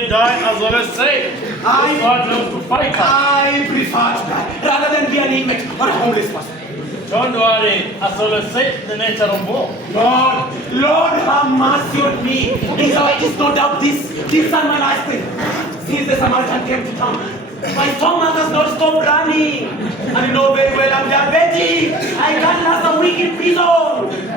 may die as well as say. God loves to fight us. I prefer to die rather than be an inmate or a homeless person. Don't worry, as well as say, the nature of war. Lord, have mercy on me. It's no doubt these are my last thing. Since the Samaritan came to town, my stomach has not stopped running. And you know very well I'm diabetic. I can't last a week in prison.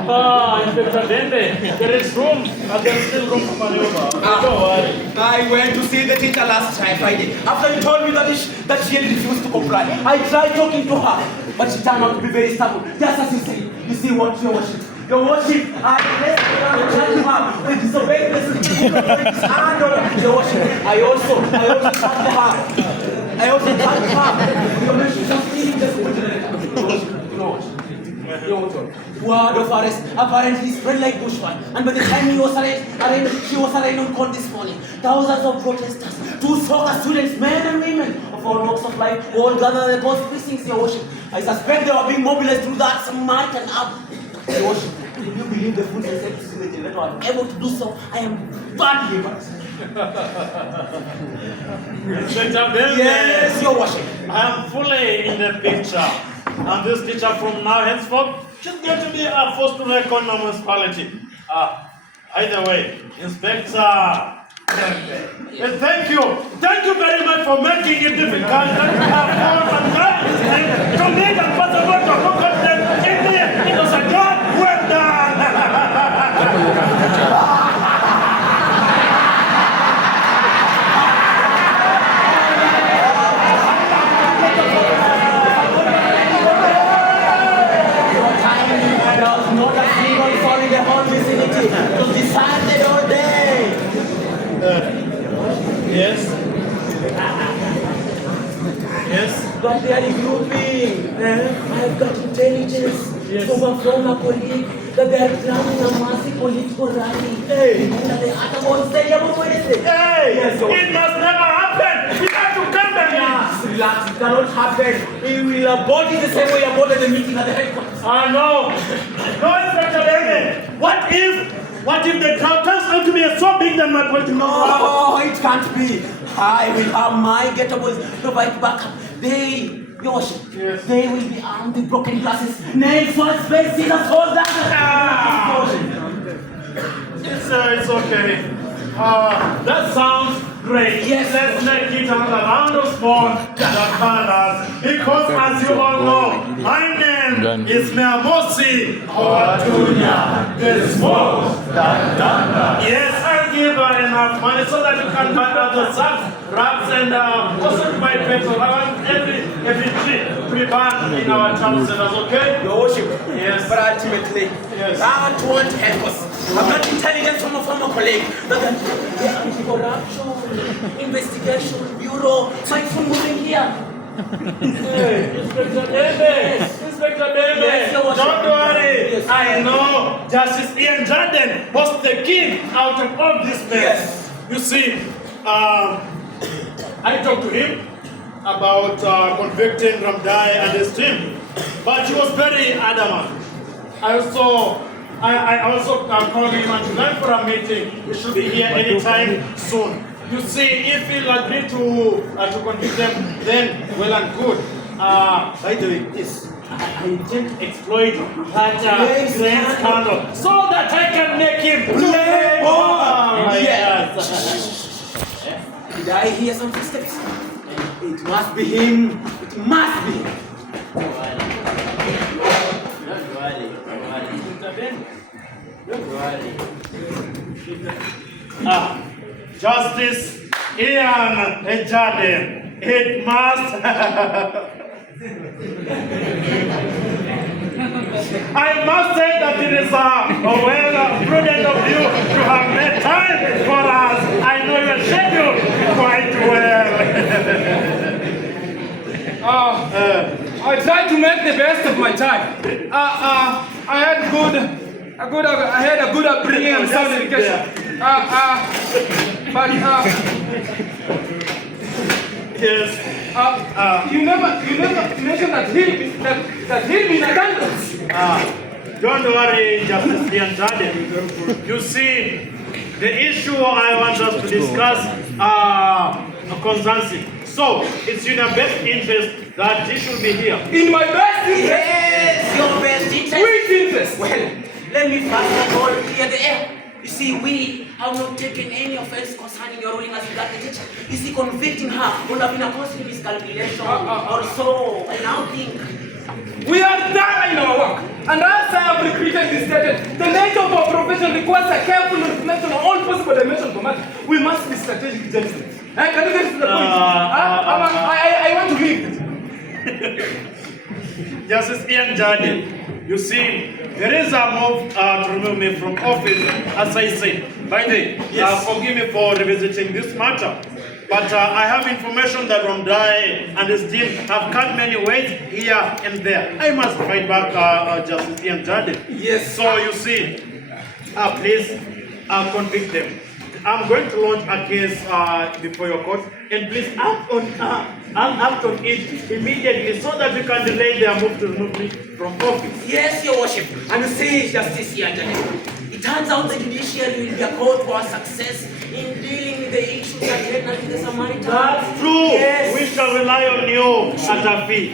Inspector Dembe, there is room, and there is still room for maneuver. Don't worry. I went to see the teacher last Friday. After you told me that she had refused to comply, I tried talking to her, but she turned out to be very stubborn. Just as you see. You see what your worship. Your worship, I blessed her with disobeyed your worship. I also tried for her. I also tried for her. Your worship, just leave this word of arrest. Apparently, he spread like bushfire. And by the time she was arraigned on court this morning, thousands of protesters, 2 soccer students, men and women of all walks of life, all gathered at the post precincts, your worship. I suspect they are being mobilized through that Samaritan app. Your worship, if you believe the food I said to the generator are able to do so, I am badly embarrassed. Yes, your worship. I am fully in the picture. And this teacher from now henceforth should get to be a force to reckon on municipality. Either way, Inspector. Thank you. Thank you very much for making it difficult to make a possible to look at them in there. It was a job well done. Not a single soul in the whole vicinity to decided all day. Yes. Yes. But they are regrouping. I've got intelligence from a colleague that they are planning a massive political rally. Hey! That they are on stadium on Wednesday. Hey! Yes, it must never happen! We have to come back! Relax, it cannot happen. We will abort it the same way we aborted the meeting at the headquarters. No! No, Inspector David! What if the crowd turns out to be so big than my political No, it can't be. I will have my getables provide backup. Your worship, they will be armed with broken glasses, nails, swords, spades, scissors, swords, It's okay. That sounds great. Yes. Let's make it another round of sport that matters. Because as you all know, my name is Meamosi Oatunya. The smoke that thunder. Yes, I'll give her enough money so that you can buy other socks, wraps, and also buy petrol. I want every trip to be banned in our town centers, okay? Your worship. Yes. But ultimately, that won't help us. I've got intelligence from a former colleague that the Anti-Corruption Investigation Bureau might soon moving here. Hey, Inspector David! Inspector David! Yes, don't worry! Yes. I know Justice Ian Jordan was the king out of all this mess. Yes. You see, I talked to him about convicting Ramdai and his team, but he was very adamant. I also called him and went for a meeting. We should be here anytime soon. You see, if he'll agree to convict them, then well and good. By the way, yes, I intend to exploit that grand scandal so that I can make him play ball. Yes. Did I hear some footsteps? It must be him. It must be him. Justice Ian Jordan. It must. I must say that it is well prudent of you to have made time for us. I know your schedule quite well. I tried to make the best of my time. I had a good upbringing and sound education. Yes. You never mentioned that he'll be in attendance. Don't worry, Justice Ian Jordan. You see, the issue I want us to discuss constancy. So it's in your best interest that he should be here. In my best interest? Yes, your best interest. Which interest? Well, let me first of all clear the air. You see, we have not taken any offense concerning your ruling as regard the teacher. You see, convicting her would have been a costly miscalculation. Also, I now think we are done in our work. And as I have repeatedly stated, the nature of our profession requires a careful reflection on all possible dimensions of matter. We must be strategic, gentlemen. Can you get to the point? I want to leave. Justice Ian Jardine, you see, there is a move to remove me from office, as I said. By the way, forgive me for revisiting this matter. But I have information that Ramdai and his team have cut many ways here and there. I must fight back Justice Ian Jardine. Yes. So you see, please convict them. I'm going to launch a case before your court, and please act on it immediately so that we can delay their move to remove me from office. yes, your worship. And you see, Justice Yanjani, it turns out the judiciary will be a call for our success in dealing with the issues attendant to the Samaritan. That's true. Yes. We shall rely on you at a fee.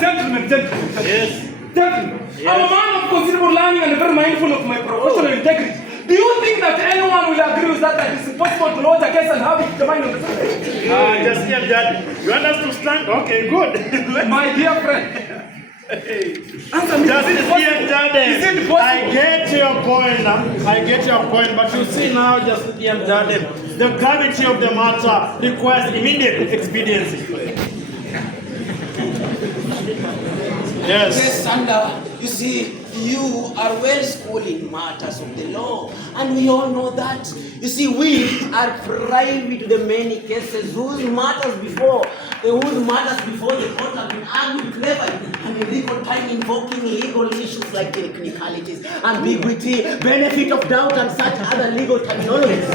Gentlemen. Yes. Gentlemen, Yes. I'm a man of considerable learning and very mindful of my professional integrity. Do you think that anyone will agree with that it's impossible to lodge a case and have it determined on the subject? Just hear that. You want us to stand? Okay, good. My dear friend. Answer me. Justice Ian Jardine, Is it possible? I get your point. I get your point, but you see now, Justice Ian Jardine, the gravity of the matter requires immediate expediency. Yes. Yes, and you see, you are well schooled in matters of the law, and we all know that. You see, we are privy to the many cases whose matters before the court have been argued cleverly, and in legal time invoking legal issues like technicalities, ambiguity, benefit of doubt, and such other legal terminologies.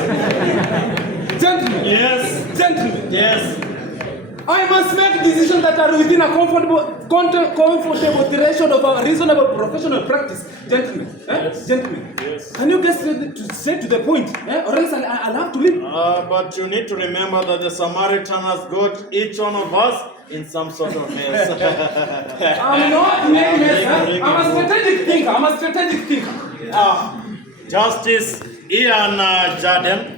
Gentlemen. Yes. Gentlemen. Yes. I must make decisions that are within a comfortable threshold of a reasonable professional practice. Gentlemen, gentlemen, Yes. can you get straight to the point? Or else I'll have to leave. But you need to remember that the Samaritan has got each one of us in some sort of mess. I'm not in any mess. I'm a strategic thinker. Justice Ian Jardine,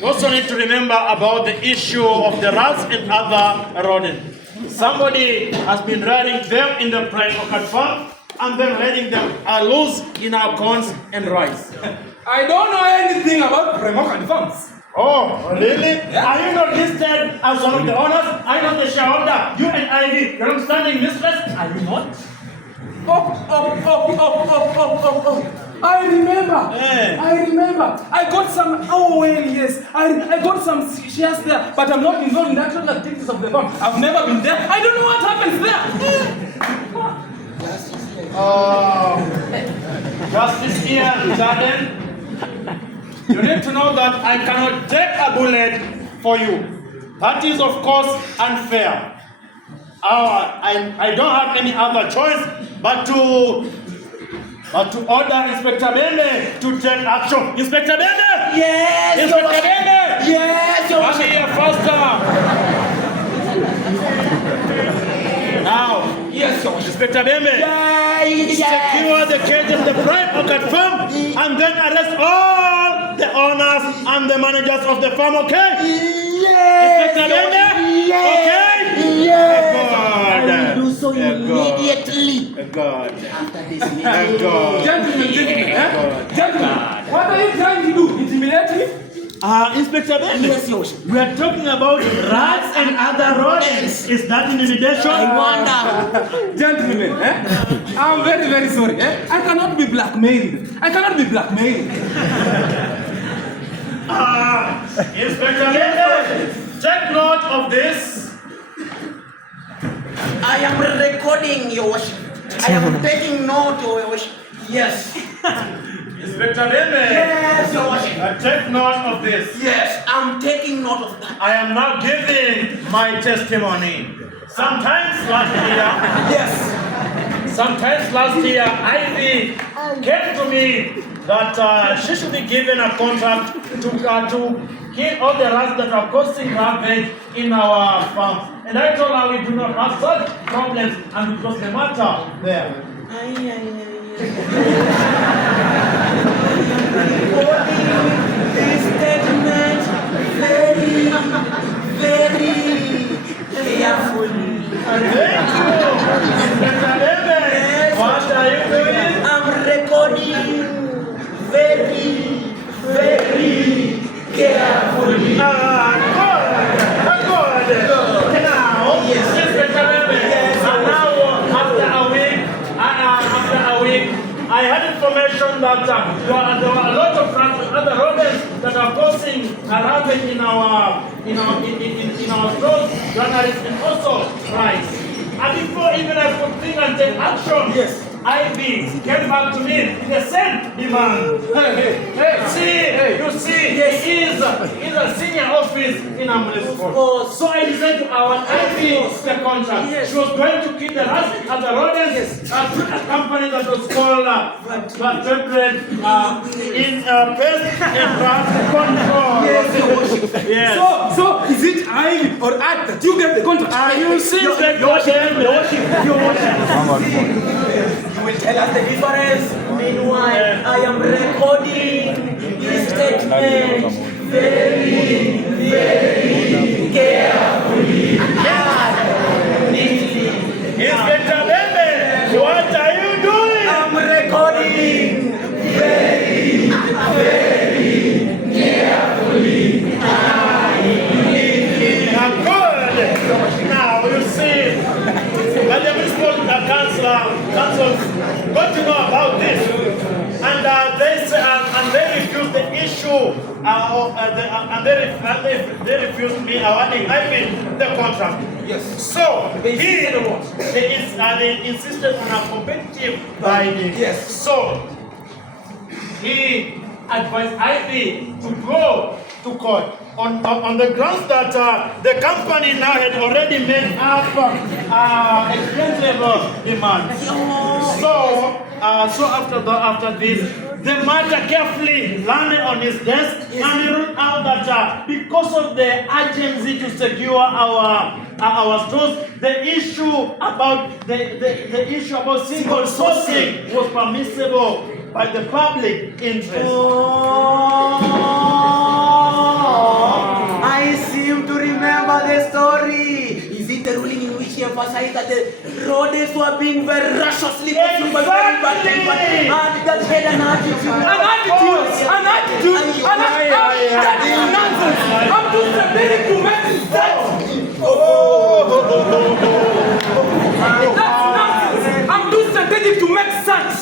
you also need to remember about the issue of the rats and other rodents. Somebody has been rearing them in the prime orchard farm and then letting them loose in our corns and rice. I don't know anything about Premokan farms. Oh, really? Yeah. Are you not listed as one of the owners? I am the shareholder. You and Ivy, your understanding mistress. Are you not? I remember. Yeah. I remember. I got some. Oh well, yes. I got some shares there, but I'm not involved in the actual activities of the farm. I've never been there. I don't know what happens there. Justice Ian Jardine, you need to know that I cannot take a bullet for you. That is, of course, unfair. I don't have any other choice but to order Inspector Bende to take action. Inspector Bende! Yes! Inspector Bende! Yes! Come here faster! Now, Yes, Your Worship. Inspector Bende, secure the cages of the prime orchard farm and then arrest all the owners and the managers of the farm, okay? Yes! Inspector Bende? Yes! Okay? Yes! God. I will do so immediately. God. After this God. meeting. Gentlemen, what are you trying to do? Intimidate me? Inspector Bende, Yes, Your Worship. we are talking about rats and other rodents. Is that an invitation? I wonder. Gentlemen, I'm very, very sorry. I cannot be blackmailed. Inspector Bende, take note of this. I am recording, Your Worship. I am taking note, Your Worship. Yes. Inspector Bende, Yes, Your Worship. take note of this. Yes, I'm taking note of that. I am now giving my testimony. Sometimes last year, Ivy came to me that she should be given a contract to kill all the rats that are causing ravage in our farms. And I told her we do not have such problems and it was the matter there. This statement very, very carefully. Thank you. Mr. David, what are you doing? I'm recording very, very carefully. Good. Now, Yes. Mr. David, and now after a week, I had information that there were a lot of rats and other rodents that are causing a ravage in our stores, granaries, and also rice. And before even I could think and take action, Yes. Ivy came back to me with the same demand. You see, Yes. he is a senior office in a municipal. course. So I decided to award Ivy the contract. Yes. She was going to keep the rats and the rodents at a company that was called Temperate in Pest and Rat Control. Yes. So is it I or Art that you get the contract? You see, Your worship. You will tell us the difference. Meanwhile, I am recording this statement very, very carefully and neatly. Inspector Bebe, what are you doing? I'm recording very, very carefully and neatly. Good. Now you see, but the municipal council got to know about this, and they refused the issue, and they refused me awarding the contract. Yes. So They insisted on what? they insisted on a competitive bidding. Yes. So he advised Ivy to go to court on the grounds that the company now had already made up expensive demand. So after this, the matter carefully landed on his desk, and he ruled out that because of the urgency to secure our stores, the issue about single sourcing was permissible by the public interest. I seem to remember the story. Is it the ruling in which he emphasized that the rodents were being voraciously consumed by very bad people and that had an attitude? That is nonsense. I'm too strategic to make that. That's nonsense. I'm too strategic to make such.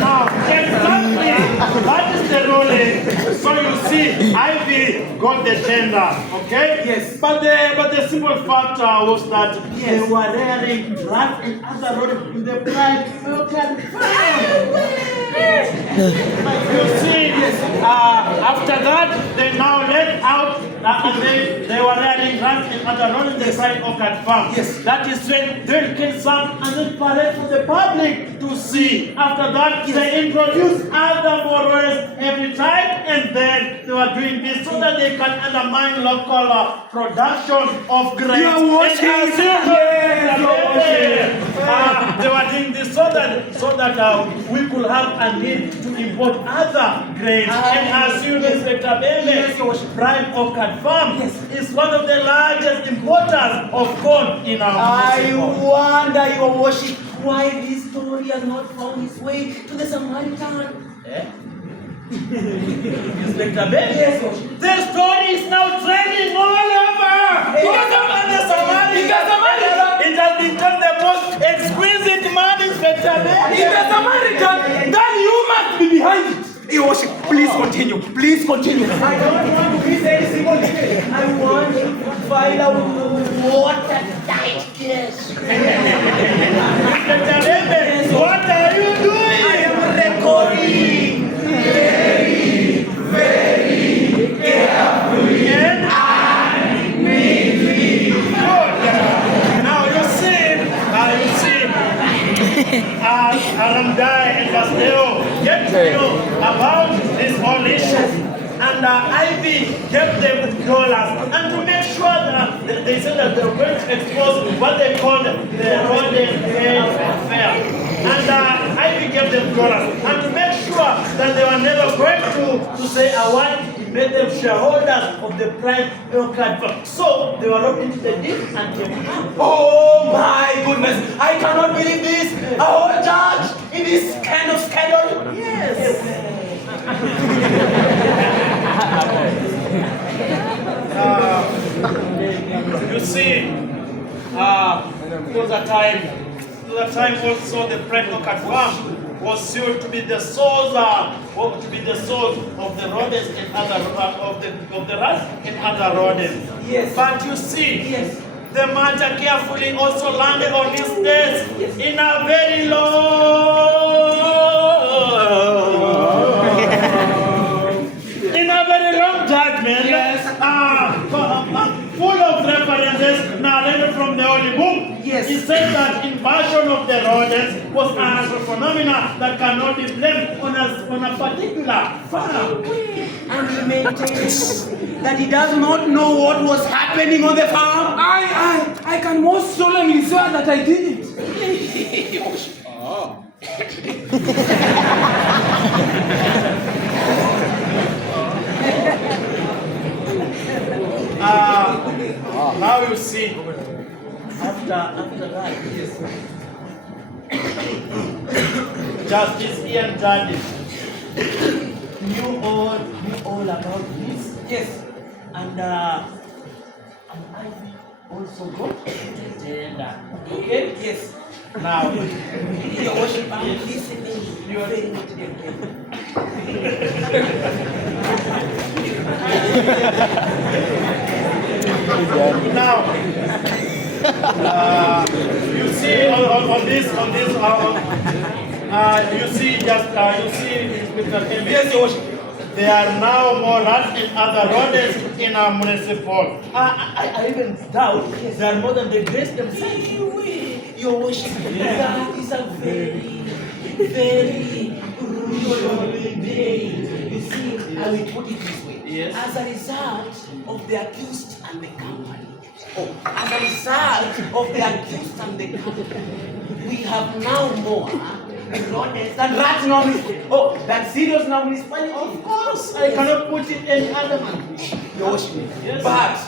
Now, exactly, that is the ruling. So you see, Ivy got the tender, okay? Yes. But the simple fact was that Yes. they were rearing rats and other rodents in the bright open You see, after that, they now let out and they were rearing rats and other rodents in the bright orchard farm. Yes. That is when they kill some and then parade for the public to see. After that, they introduce other more rodents every time, and then they were doing this so that they can undermine local production of grains. You are watching. They were doing this so that we could have a need to import other grains. And as you know, Inspector Bebe, Prime Orchard Farm is one of the largest importers of corn in our I municipal. wonder, Your Worship, why this story has not found its way to the Samaritan. Inspector Bebe, Yes, Your Worship. the story is now trending all over. All over the Samaritan. It has become the most exquisite man, Inspector Bebe. If the Samaritan, then you must be behind it. Your worship, please continue. Please continue. I don't want to miss any single detail. I want to find out watertight case. Inspector Bebe, what are you doing? I am recording very, very carefully and neatly. Now you see, Aramdai and Basteo get to know about condition. And Ivy gave them dollars. And to make sure that they said that they were going to expose what they called the rodent affair. And Ivy gave them dollars. And to make sure that they were never going to say a word, he made them shareholders of the prime platform. So they were locked into the deal and came out. Oh my goodness, I cannot believe this. A whole judge in this kind of scandal. Yes. You see, there was a time also the prednocrat farm was sued to be the source of the rodents and other of the rats and other rodents. Yes. But you see, Yes. the matter carefully also landed on his desk in a very long judgment. Yes. Full of references narrated from the Holy Book. Yes. He said that invasion of the rodents was a natural phenomena that cannot be blamed on a particular farm. And he maintains that he does not know what was happening on the farm. I can most solemnly swear that I did it. Now you see, after that, yes. Justice Ian Judges knew all about this. Yes. And I also got the okay? Yes. Now, Your worship, I'm listening. You are very much now, you see on this, you see Mr. Kemi. Yes, Your worship. There are now more rats and other rodents in our municipal. I even doubt there are more than the grace themselves. Your worship, that is a very, very rural day. You see, I will put it this way. Yes. As a result of the accused and the company. As a result of the accused and the company, we have now more rodents than rats in our municipality. Oh, than serious in our municipality. Of course, I cannot put it any other man. Your worship. Yes. But,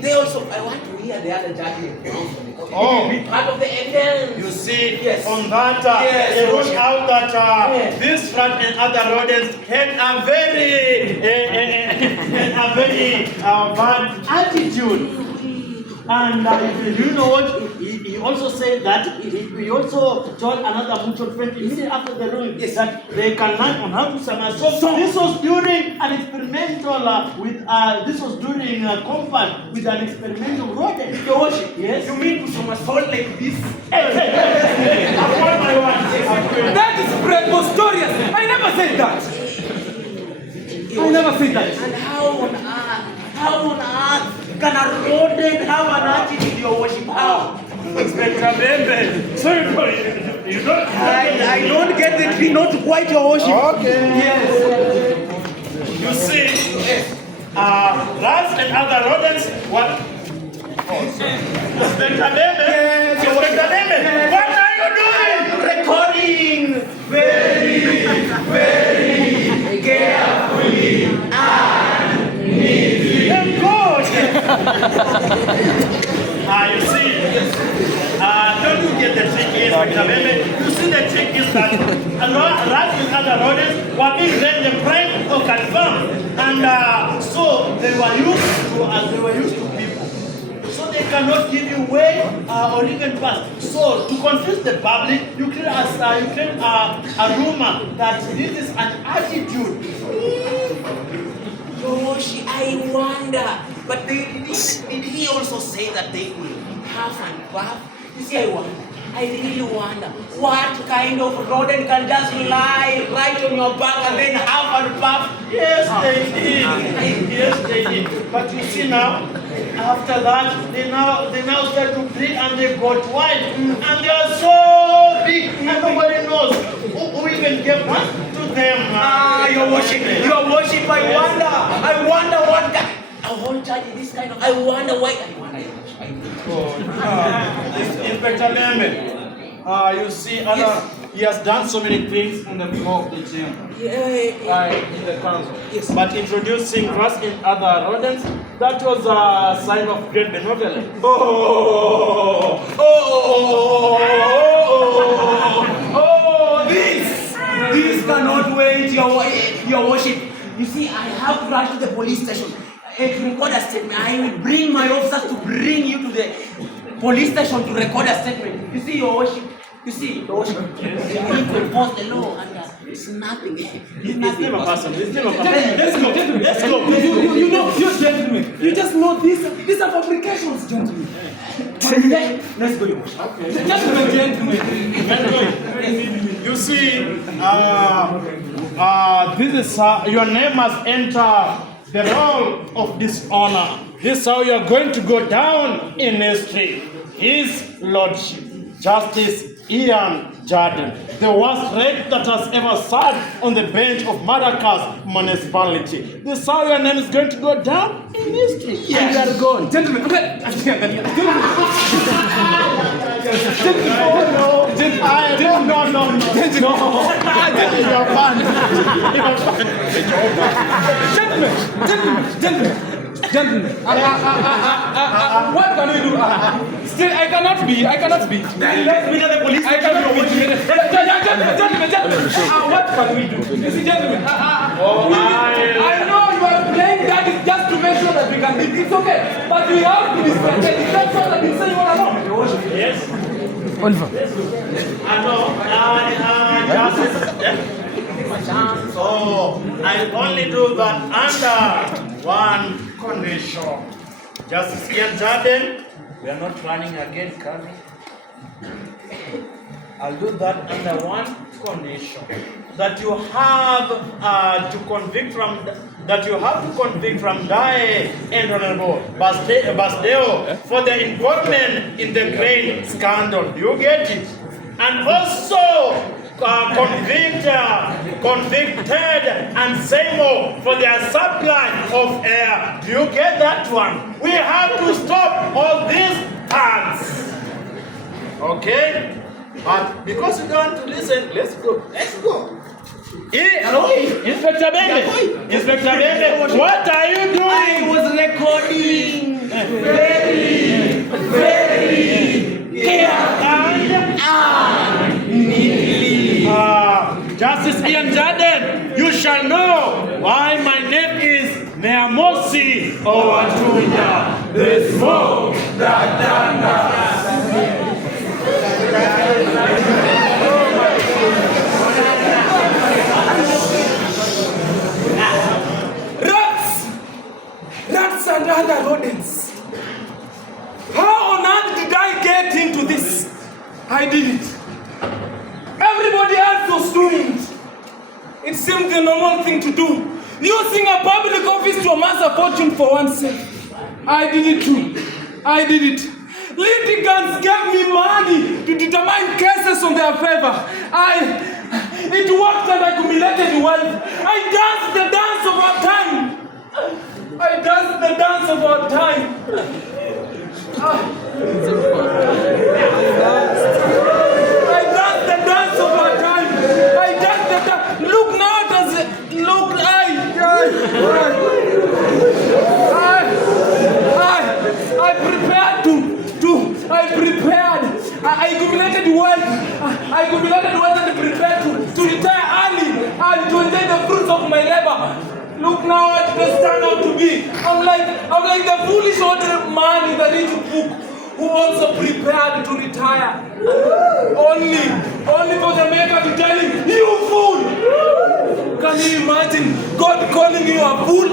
they also, I want to hear the other judgment. Oh. Be part of the evidence. You see, Yes. on that, Yes, they ruled Worship. out that Yes. this rat and other rodents had a very bad attitude. And you know what? He also said that he also told another mutual friend immediately after the ruling that they can learn on how to summarize. So this was during an experimental this was during a combat with an experimental rodent. Your worship. Yes. You mean to somersault like this? Upon my word. That is preposterous. I never said that. I never said that. And how on earth can a rodent have an attitude, your worship? How? Inspector Bembe. Sorry, you don't. I don't get the tree, not quite your worship. Okay. Yes. You see, rats and other rodents. What? Inspector Bembe. Yes, your worship. Inspector Bembe. What are you doing? Recording very, very carefully and neatly. Of course. You see, don't you get the trick is, Inspector Bembe? You see the trick is that rats and other rodents were being read the prime or confirmed, and so they were used to people. So they cannot give you way or even pass. So to confuse the public, you create a rumor that this is an attitude. Yoshi, I wonder. But did he also say that they will huff and puff? You see, I wonder. I really wonder what kind of rodent can just lie right on your back and then huff and puff. Yes, they did. Yes, they did. But you see now, after that, they now start to breed and they got wild. And they are so big and nobody knows who even gave birth to them. Your worship. I wonder what guy. A whole church in this kind of. I wonder why. Inspector Lembe, you see, he has done so many things on the floor of the gym. In the council. Yes. But introducing grass in other rodents, that was a sign of great benevolence. This cannot wait, your worship. You see, I have to rush to the police station and record a statement. I will bring my officers to bring you to the police station to record a statement. You see, your worship. You need to enforce the law, and it's nothing. It's never possible. Let's go. You know, you gentlemen. You just know these are fabrications, gentlemen. Let's go, your worship. Okay. Gentlemen. You see, this is your name must enter the role of dishonor. This is how you are going to go down in history. His Lordship, Justice Ian Jordan, the worst rate that has ever sat on the bench of Maracas municipality. This is how your name is going to go down in history. Yes. You are gone. Gentlemen, okay. Gentlemen, what can we do? Still, I cannot be. Then let's meet at the police I cannot be. Gentlemen. What can we do? You see, gentlemen. I know you are playing that is just to make sure that we can live. It's okay, but we have to be strategic. That's all that we say you all along. Yes. Oliver. So I only do that under one condition. Justice Ian Jordan, we are not running again, Kami. I'll do that under one condition. That you have to convict from Dae and Honorable Basdeo for their involvement in the grain scandal. Do you get it? And also convicted and Seymour for their supply of air. Do you get that one? We have to stop all these acts. Okay? But because you don't want to listen, let's go. Inspector Bembe, what are you doing? I was recording very carefully and neatly. Justice Ian Jordan, you shall know why my name is Neamosi Owatunya, the smoke that thunders. Rats and other rodents. How on earth did I get into this? I did it. Everybody else was doing it. It seemed the normal thing to do. Using a public office to amass a fortune for oneself. I did it too. I did it. Litigants gave me money to determine cases on their favor. It worked and I accumulated wealth. I danced the dance of our time. I danced the dance of our time. I danced the dance of our time. I danced the dance. Look now, I accumulated wealth. I accumulated wealth and prepared to retire early and to enjoy the fruits of my labor. Look now what it has turned out to be. I'm like the foolish ordinary man in the rich book who also prepared to retire. Only for the maker to tell him, you fool! Can you imagine God calling you a fool?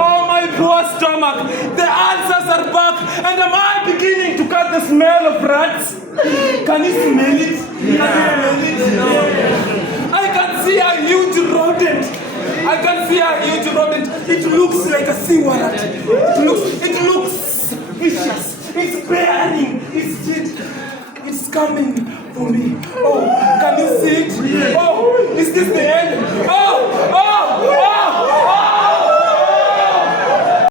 Oh, my poor stomach. The ulcers are back, and am I beginning to cut the smell of rats? Can you smell it? I can see a huge rodent. It looks like a sea warrant. It looks vicious. It's burning. It's coming for me. Oh, can you see it? Oh, is this the end? Oh!